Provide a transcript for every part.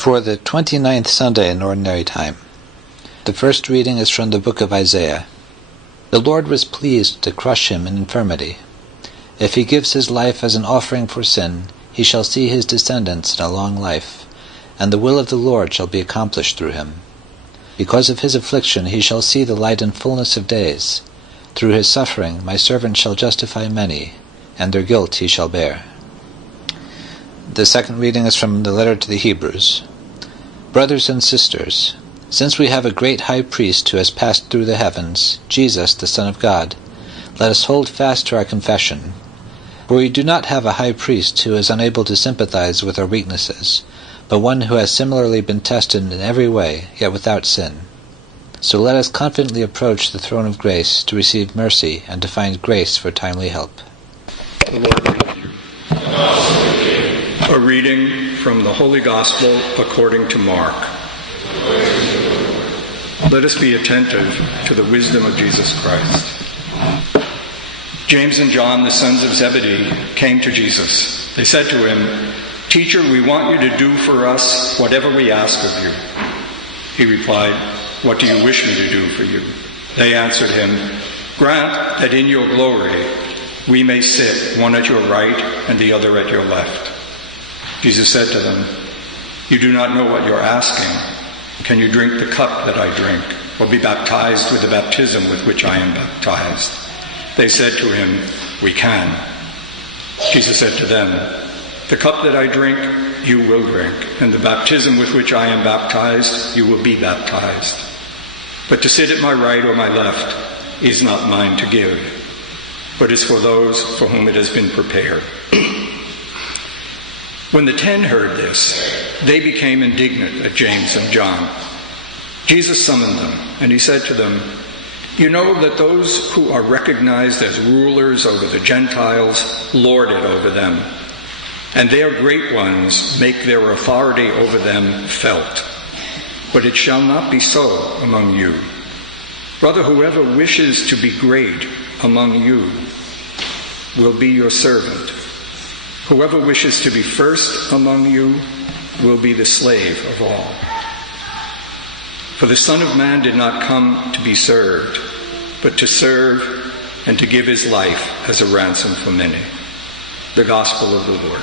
For the 29th Sunday in Ordinary Time. The first reading is from the book of Isaiah. The Lord was pleased to crush him in infirmity. If he gives his life as an offering for sin, he shall see his descendants in a long life, and the will of the Lord shall be accomplished through him. Because of his affliction he shall see the light and fullness of days. Through his suffering my servant shall justify many, and their guilt he shall bear. The second reading is from the letter to the Hebrews. Brothers and sisters, since we have a great high priest who has passed through the heavens, Jesus, the Son of God, let us hold fast to our confession. For we do not have a high priest who is unable to sympathize with our weaknesses, but one who has similarly been tested in every way, yet without sin. So let us confidently approach the throne of grace to receive mercy and to find grace for timely help. The Lord be with you. A reading from the Holy Gospel according to Mark. Let us be attentive to the wisdom of Jesus Christ. James and John, the sons of Zebedee, came to Jesus. They said to him, "Teacher, we want you to do for us whatever we ask of you." He replied, "What do you wish me to do for you?" They answered him, "Grant that in your glory we may sit, one at your right and the other at your left." Jesus said to them, "You do not know what you're asking. Can you drink the cup that I drink, or be baptized with the baptism with which I am baptized?" They said to him, "We can." Jesus said to them, "The cup that I drink, you will drink, and the baptism with which I am baptized, you will be baptized. But to sit at my right or my left is not mine to give, but is for those for whom it has been prepared." When the 10 heard this, they became indignant at James and John. Jesus summoned them, and he said to them, "You know that those who are recognized as rulers over the Gentiles lord it over them, and their great ones make their authority over them felt. But it shall not be so among you. Rather, whoever wishes to be great among you will be your servant. Whoever wishes to be first among you will be the slave of all. For the Son of Man did not come to be served, but to serve and to give his life as a ransom for many." The Gospel of the Lord.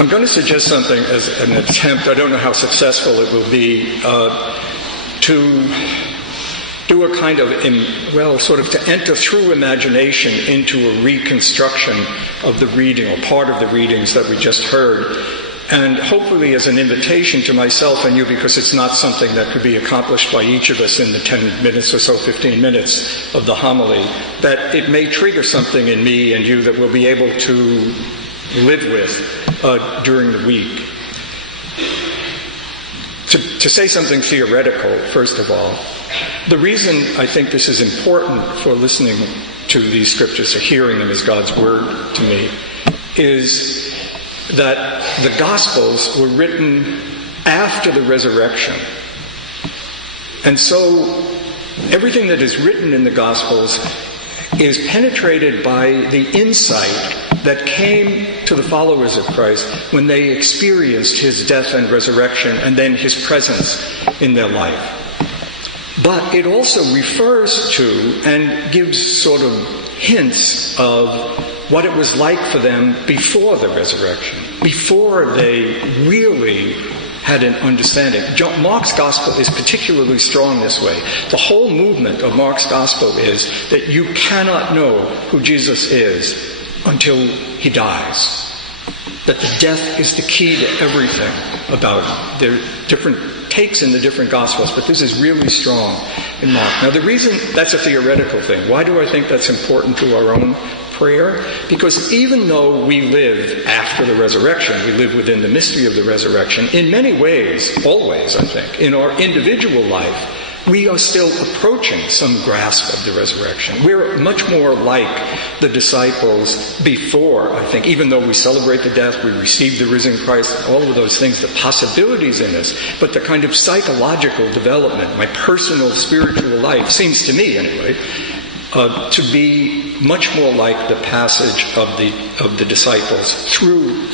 I'm going to suggest something as an attempt, I don't know how successful it will be, to do a kind of, to enter through imagination into a reconstruction of the reading, or part of the readings that we just heard, and hopefully as an invitation to myself and you, because it's not something that could be accomplished by each of us in the 10 minutes or so, 15 minutes of the homily, that it may trigger something in me and you that we'll be able to live with during the week. To say something theoretical, first of all, the reason I think this is important for listening to these scriptures, or hearing them as God's word to me, is that the Gospels were written after the resurrection. And so everything that is written in the Gospels is penetrated by the insight that came to the followers of Christ when they experienced his death and resurrection and then his presence in their life. But it also refers to and gives sort of hints of what it was like for them before the resurrection, before they really had an understanding. Mark's gospel is particularly strong this way. The whole movement of Mark's gospel is that you cannot know who Jesus is until he dies. That the death is the key to everything about him. There are different takes in the different gospels, but this is really strong in Mark. Now the reason, that's a theoretical thing. Why do I think that's important to our own prayer? Because even though we live after the resurrection, we live within the mystery of the resurrection, in many ways, always I think, in our individual life, we are still approaching some grasp of the resurrection. We're much more like the disciples before, I think, even though we celebrate the death, we receive the risen Christ, all of those things, the possibilities in us, but the kind of psychological development, my personal spiritual life, seems to me anyway, to be much more like the passage of the disciples through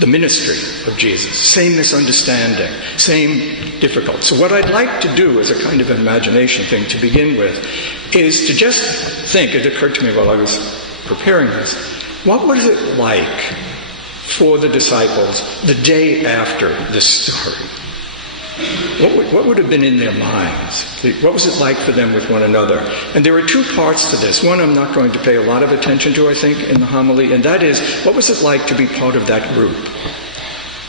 the ministry of Jesus. Same misunderstanding, same difficult. So what I'd like to do as a kind of imagination thing to begin with is to just think, it occurred to me while I was preparing this, what was it like for the disciples the day after this story? What would have been in their minds? What was it like for them with one another? And there are two parts to this. One I'm not going to pay a lot of attention to, I think, in the homily, and that is, what was it like to be part of that group?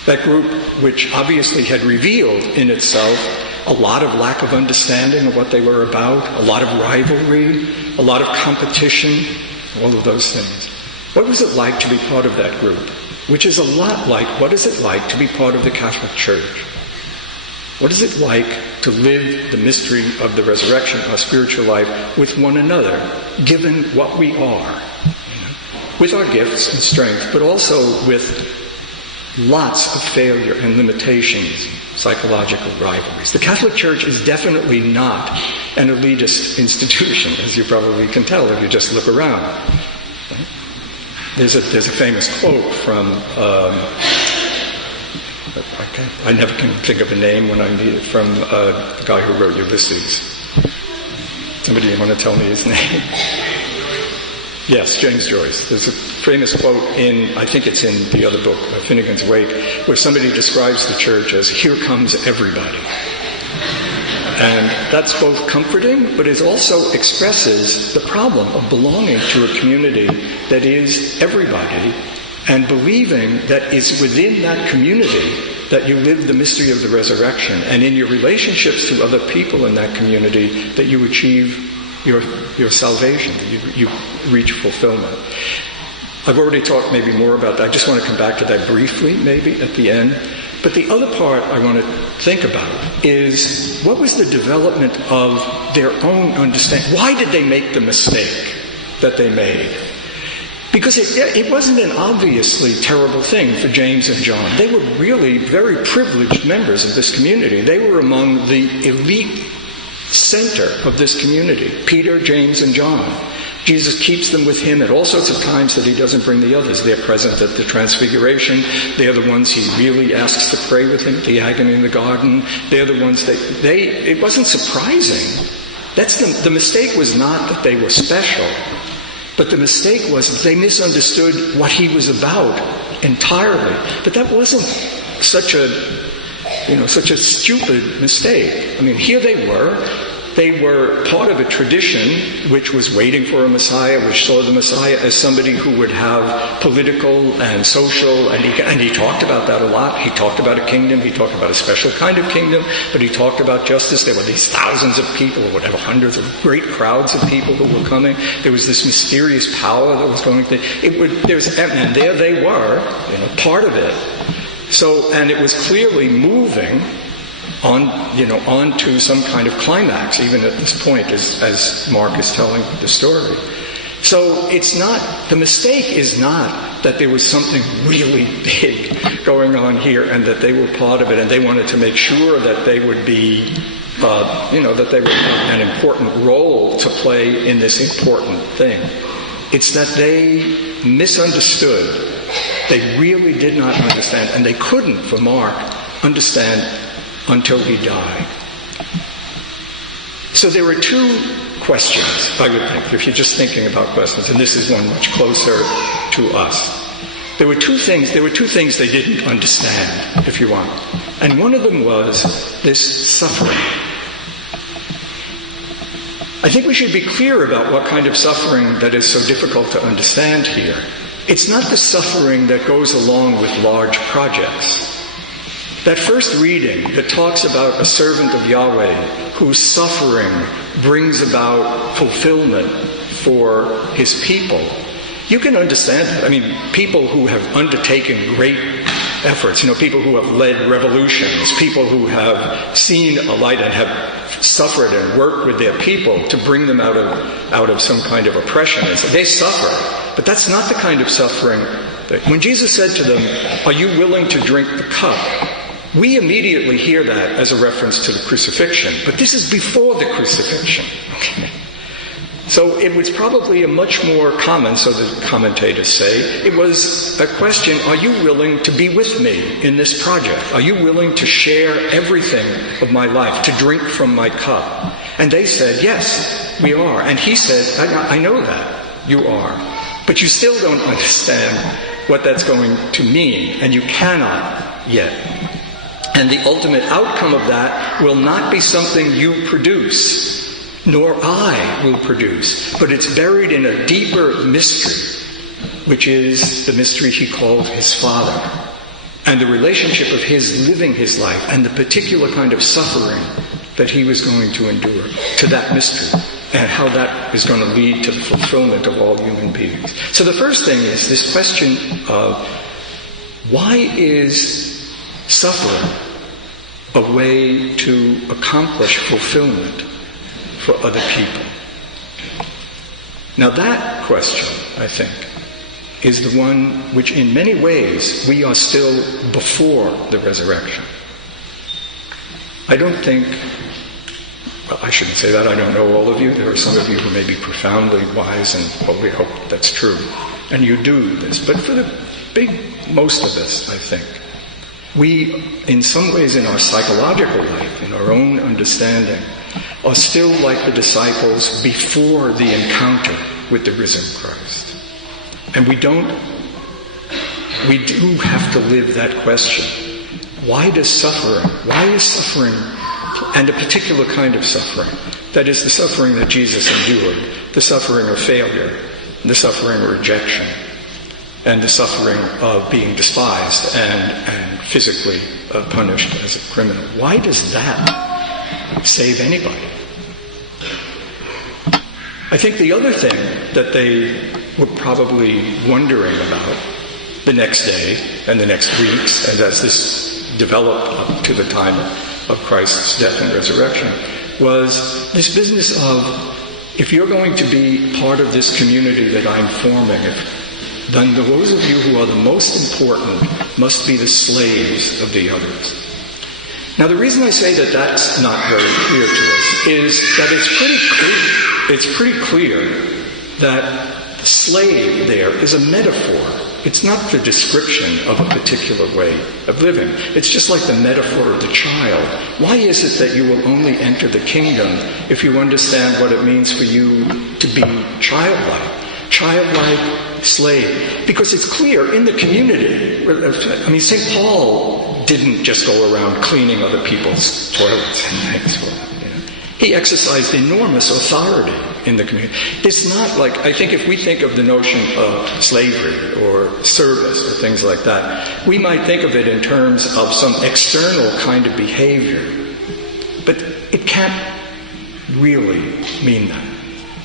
That group which obviously had revealed in itself a lot of lack of understanding of what they were about, a lot of rivalry, a lot of competition, all of those things. What was it like to be part of that group? Which is a lot like, what is it like to be part of the Catholic Church? What is it like to live the mystery of the resurrection, our spiritual life, with one another, given what we are, with our gifts and strength, but also with lots of failure and limitations, psychological rivalries. The Catholic Church is definitely not an elitist institution, as you probably can tell if you just look around. There's a famous quote from... I never can think of a name when I meet it, from the guy who wrote Ulysses. Somebody want to tell me his name? Yes, James Joyce. There's a famous quote in, I think it's in the other book, Finnegan's Wake, where somebody describes the church as, "Here comes everybody." And that's both comforting, but it also expresses the problem of belonging to a community that is everybody, and believing that it's within that community that you live the mystery of the resurrection, and in your relationships to other people in that community that you achieve your salvation, you reach fulfillment. I've already talked maybe more about that. I just want to come back to that briefly, maybe, at the end. But the other part I want to think about is, what was the development of their own understanding? Why did they make the mistake that they made? Because it wasn't an obviously terrible thing for James and John. They were really very privileged members of this community. They were among the elite center of this community. Peter, James, and John. Jesus keeps them with him at all sorts of times that he doesn't bring the others. They're present at the Transfiguration. They're the ones he really asks to pray with him at the agony in the garden. They're the ones it wasn't surprising. The mistake was not that they were special. But the mistake was that they misunderstood what he was about entirely. But that wasn't such a stupid mistake. I mean, here they were. They were part of a tradition which was waiting for a Messiah, which saw the Messiah as somebody who would have political and social, and he talked about that a lot. He talked about a kingdom, he talked about a special kind of kingdom, but he talked about justice. There were these thousands of people, or whatever, hundreds of great crowds of people who were coming. There was this mysterious power that was going to... and there they were, part of it. So, and it was clearly moving on to some kind of climax, even at this point, as Mark is telling the story. So the mistake is not that there was something really big going on here and that they were part of it and they wanted to make sure that they would be, that they would have an important role to play in this important thing. It's that they misunderstood. They really did not understand, and they couldn't, for Mark, understand until he died. So there were two questions, I would think, if you're just thinking about questions, and this is one much closer to us. There were two things they didn't understand, if you want. And one of them was this suffering. I think we should be clear about what kind of suffering that is so difficult to understand here. It's not the suffering that goes along with large projects. That first reading that talks about a servant of Yahweh whose suffering brings about fulfillment for his people, you can understand that. I mean, people who have undertaken great efforts. People who have led revolutions, people who have seen a light and have suffered and worked with their people to bring them out of some kind of oppression. They suffer, but that's not the kind of suffering that, when Jesus said to them, "Are you willing to drink the cup?" we immediately hear that as a reference to the crucifixion, but this is before the crucifixion. Okay. So it was probably a much more common, so the commentators say, it was a question, are you willing to be with me in this project? Are you willing to share everything of my life, to drink from my cup? And they said, yes, we are. And he said, I know that you are, but you still don't understand what that's going to mean, and you cannot yet. And the ultimate outcome of that will not be something you produce, nor I will produce, but it's buried in a deeper mystery, which is the mystery he called his Father, and the relationship of his living his life, and the particular kind of suffering that he was going to endure, to that mystery, and how that is going to lead to the fulfillment of all human beings. So the first thing is this question of, why is suffering a way to accomplish fulfillment for other people? Now that question, I think, is the one which in many ways we are still before the resurrection. I don't think, well, I shouldn't say that, I don't know all of you. There are some of you who may be profoundly wise, and well, we hope that's true. And you do this. But for the most of us, I think, we, in some ways in our psychological life, in our own understanding, are still like the disciples before the encounter with the risen Christ. And we do have to live that question. Why is suffering, and a particular kind of suffering, that is the suffering that Jesus endured, the suffering of failure, the suffering of rejection, and the suffering of being despised and physically punished as a criminal. Why does that save anybody? I think the other thing that they were probably wondering about the next day and the next weeks, and as this developed up to the time of Christ's death and resurrection, was this business of, if you're going to be part of this community that I'm forming, then those of you who are the most important must be the slaves of the others. Now the reason I say that that's not very clear to us is that it's pretty clear that the slave there is a metaphor. It's not the description of a particular way of living. It's just like the metaphor of the child. Why is it that you will only enter the kingdom if you understand what it means for you to be childlike? Childlike slave. Because it's clear in the community. I mean, St. Paul didn't just go around cleaning other people's toilets and things. He exercised enormous authority in the community. It's not like, I think if we think of the notion of slavery or service or things like that, we might think of it in terms of some external kind of behavior. But it can't really mean that.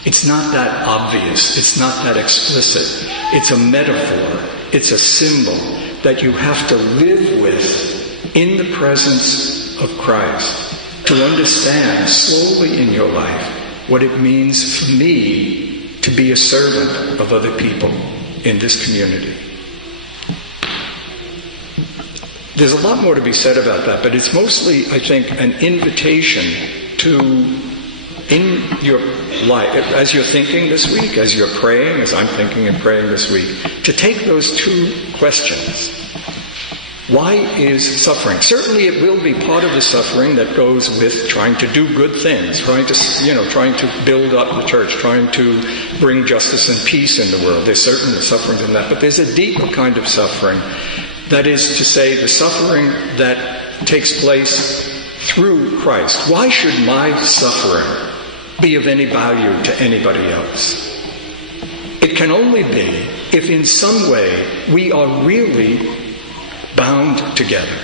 It's not that obvious. It's not that explicit. It's a metaphor. It's a symbol that you have to live with in the presence of Christ to understand slowly in your life what it means for me to be a servant of other people in this community. There's a lot more to be said about that, but it's mostly, I think, an invitation to, in your life, as you're thinking this week, as you're praying, as I'm thinking and praying this week, to take those two questions. Why is suffering? Certainly it will be part of the suffering that goes with trying to do good things, trying to build up the church, trying to bring justice and peace in the world. There's certainly suffering in that, but there's a deeper kind of suffering. That is to say, the suffering that takes place through Christ. Why should my suffering be of any value to anybody else? It can only be if in some way we are really bound together.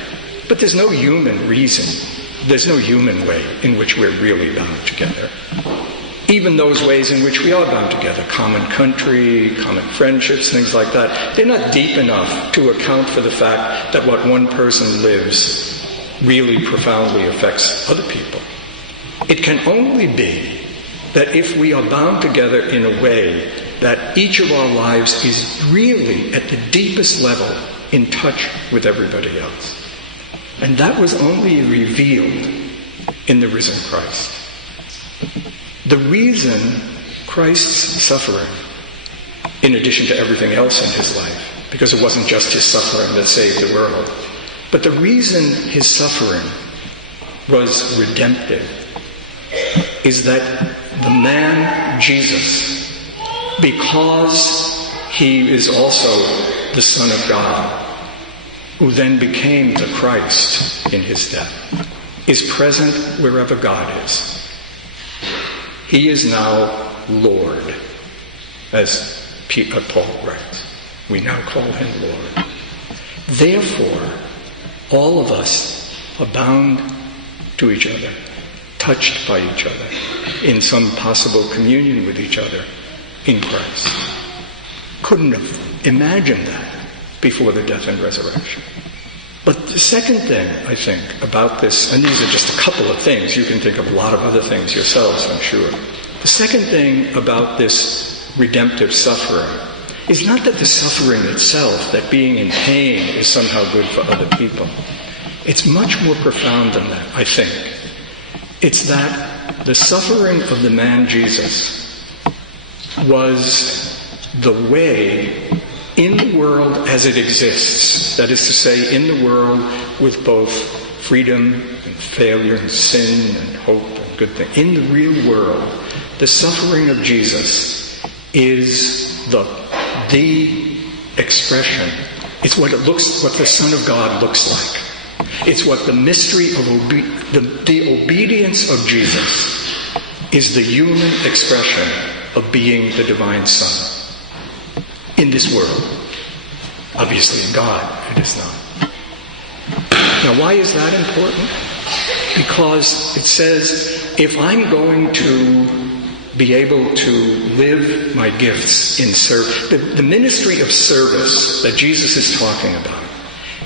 But there's no human reason, there's no human way in which we're really bound together. Even those ways in which we are bound together, common country, common friendships, things like that, they're not deep enough to account for the fact that what one person lives really profoundly affects other people. It can only be that if we are bound together in a way that each of our lives is really at the deepest level in touch with everybody else. And that was only revealed in the risen Christ. The reason Christ's suffering, in addition to everything else in his life, because it wasn't just his suffering that saved the world, but the reason his suffering was redemptive is that the man Jesus, because he is also the Son of God, who then became the Christ in his death, is present wherever God is. He is now Lord, as Paul writes. We now call him Lord. Therefore, all of us are bound to each other, touched by each other, in some possible communion with each other in Christ. Couldn't have imagined that before the death and resurrection. But the second thing, I think, about this, and these are just a couple of things, you can think of a lot of other things yourselves, I'm sure. The second thing about this redemptive suffering is not that the suffering itself, that being in pain is somehow good for other people. It's much more profound than that, I think. It's that the suffering of the man Jesus was the way in the world as it exists, that is to say, in the world with both freedom and failure and sin and hope and good things. In the real world, the suffering of Jesus is the expression. It's what the Son of God looks like. It's what the mystery of the obedience of Jesus is, the human expression of being the divine Son in this world. Obviously in God, it is not. Now, why is that important? Because it says, if I'm going to be able to live my gifts in service, the ministry of service that Jesus is talking about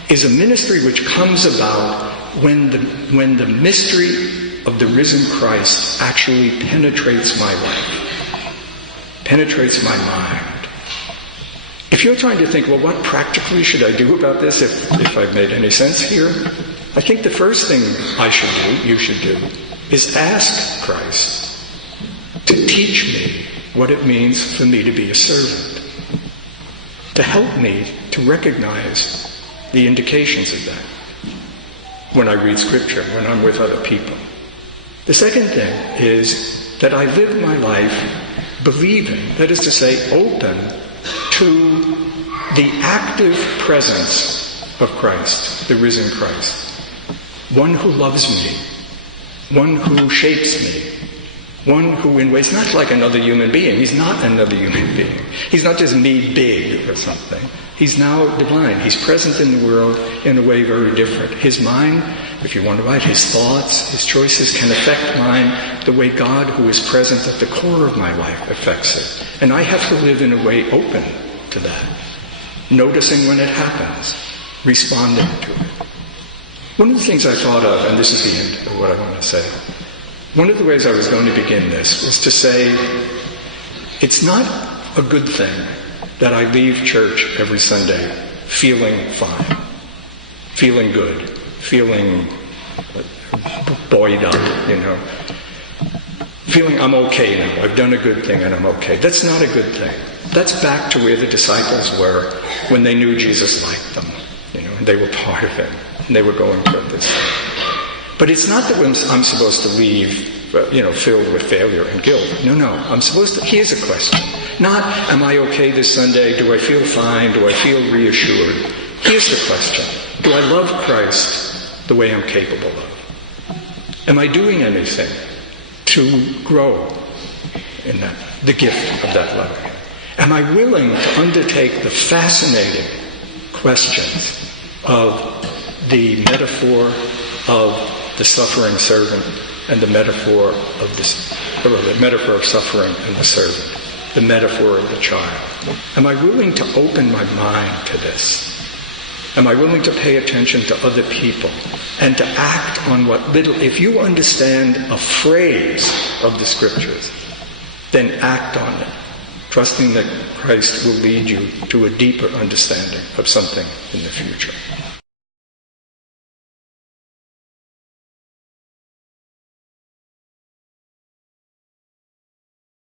is a ministry which comes about when the mystery of the risen Christ actually penetrates my life, penetrates my mind. If you're trying to think, well, what practically should I do about this, if I've made any sense here, I think the first thing you should do, is ask Christ to teach me what it means for me to be a servant, to help me to recognize the indications of that when I read Scripture, when I'm with other people. The second thing is that I live my life believing, that is to say, open to the active presence of Christ, the risen Christ. One who loves me, one who shapes me, one who in ways not like another human being. He's not another human being. He's not just me big or something. He's now divine. He's present in the world in a way very different. His mind, if you want to write, his thoughts, his choices can affect mine the way God, who is present at the core of my life, affects it. And I have to live in a way open to that, noticing when it happens, responding to it. One of the things I thought of, and this is the end of what I want to say, one of the ways I was going to begin this was to say, it's not a good thing that I leave church every Sunday feeling fine, feeling good, feeling buoyed up, feeling I'm okay now, I've done a good thing and I'm okay. That's not a good thing. That's back to where the disciples were when they knew Jesus liked them, and they were part of it, and they were going toward this. But it's not that I'm supposed to leave, filled with failure and guilt. No. I'm supposed to, here's a question. Not, am I okay this Sunday? Do I feel fine? Do I feel reassured? Here's the question. Do I love Christ the way I'm capable of? Am I doing anything to grow in that, the gift of that love? Am I willing to undertake the fascinating questions of the metaphor of the suffering servant and the metaphor of the metaphor of suffering and the servant, the metaphor of the child. Am I willing to open my mind to this? Am I willing to pay attention to other people and to act on what little, if you understand a phrase of the Scriptures, then act on it, trusting that Christ will lead you to a deeper understanding of something in the future.